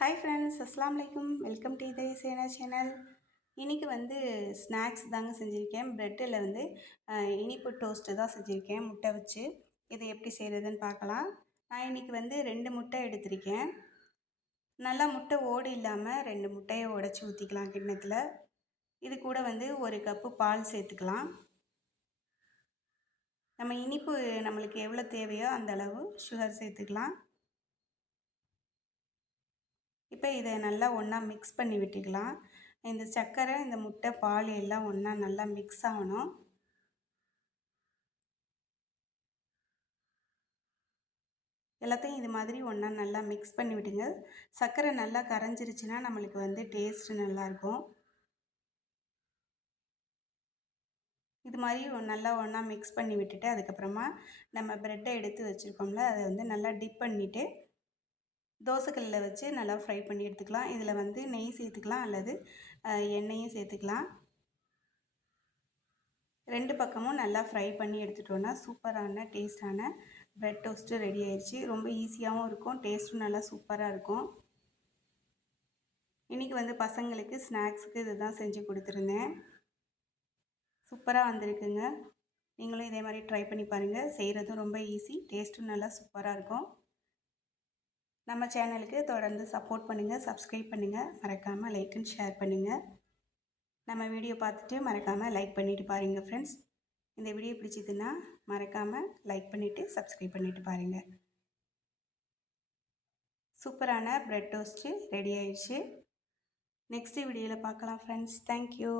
Hi friends, அஸ்ஸலாமு அலைக்கும். Welcome to இதய சேனா சேனல். இன்றைக்கி ஸ்நாக்ஸ் தாங்க செஞ்சுருக்கேன். ப்ரெட்டில் இனிப்பு டோஸ்ட்டு தான் செஞ்சுருக்கேன் முட்டை வச்சு. இதை எப்படி செய்கிறதுன்னு பார்க்கலாம். நான் இன்றைக்கி 2 முட்டை எடுத்திருக்கேன். நல்லா முட்டை ஓடு இல்லாமல் 2 முட்டையை உடச்சி ஊற்றிக்கலாம் கிண்ணத்தில். இது கூட 1 கப்பு பால் சேர்த்துக்கலாம். நம்ம இனிப்பு நம்மளுக்கு எவ்வளோ தேவையோ அந்த அளவு சுகர் சேர்த்துக்கலாம். இப்போ இதை நல்லா ஒன்றா மிக்ஸ் பண்ணி விட்டுக்கலாம். இந்த சர்க்கரை, இந்த முட்டை, பால் எல்லாம் ஒன்றா நல்லா மிக்ஸ் ஆகணும். எல்லாத்தையும் இது மாதிரி ஒன்றா நல்லா மிக்ஸ் பண்ணி விட்டுங்க. சர்க்கரை நல்லா கரைஞ்சிருச்சுன்னா நம்மளுக்கு டேஸ்ட்டு நல்லாயிருக்கும். இது மாதிரி நல்லா ஒன்றா மிக்ஸ் பண்ணி விட்டுட்டு அதுக்கப்புறமா நம்ம ப்ரெட்டை எடுத்து வச்சுருக்கோம்ல, அதை நல்லா டிப் பண்ணிவிட்டு தோசைக்கல்லில் வச்சு நல்லா ஃப்ரை பண்ணி எடுத்துக்கலாம். இதில் நெய் சேர்த்துக்கலாம் அல்லது எண்ணெயும் சேர்த்துக்கலாம். 2 பக்கமும் நல்லா ஃப்ரை பண்ணி எடுத்துட்டோன்னா சூப்பரான டேஸ்டான ப்ரெட் டோஸ்ட்டு ரெடி ஆயிடுச்சு. ரொம்ப ஈஸியாகவும் இருக்கும், டேஸ்ட்டும் நல்லா சூப்பராக இருக்கும். இன்றைக்கி பசங்களுக்கு ஸ்நாக்ஸுக்கு இது தான் செஞ்சு கொடுத்துருந்தேன். சூப்பராக வந்திருக்குங்க. நீங்களும் இதே மாதிரி ட்ரை பண்ணி பாருங்கள். செய்கிறதும் ரொம்ப ஈஸி, டேஸ்ட்டும் நல்லா சூப்பராக இருக்கும். நம்ம சேனலுக்கு தொடர்ந்து சப்போர்ட் பண்ணுங்கள், சப்ஸ்கிரைப் பண்ணுங்கள், மறக்காமல் லைக் அண்ட் ஷேர் பண்ணுங்கள். நம்ம வீடியோ பார்த்துட்டு மறக்காமல் லைக் பண்ணிவிட்டு பாருங்கள் ஃப்ரெண்ட்ஸ். இந்த வீடியோ பிடிச்சதுன்னா மறக்காமல் லைக் பண்ணிவிட்டு சப்ஸ்கிரைப் பண்ணிவிட்டு பாருங்கள். சூப்பரான ப்ரெட் டோஸ்ட்டு ரெடி ஆயிடுச்சு. நெக்ஸ்ட்டு வீடியோவில் பார்க்கலாம் ஃப்ரெண்ட்ஸ். தேங்க்யூ.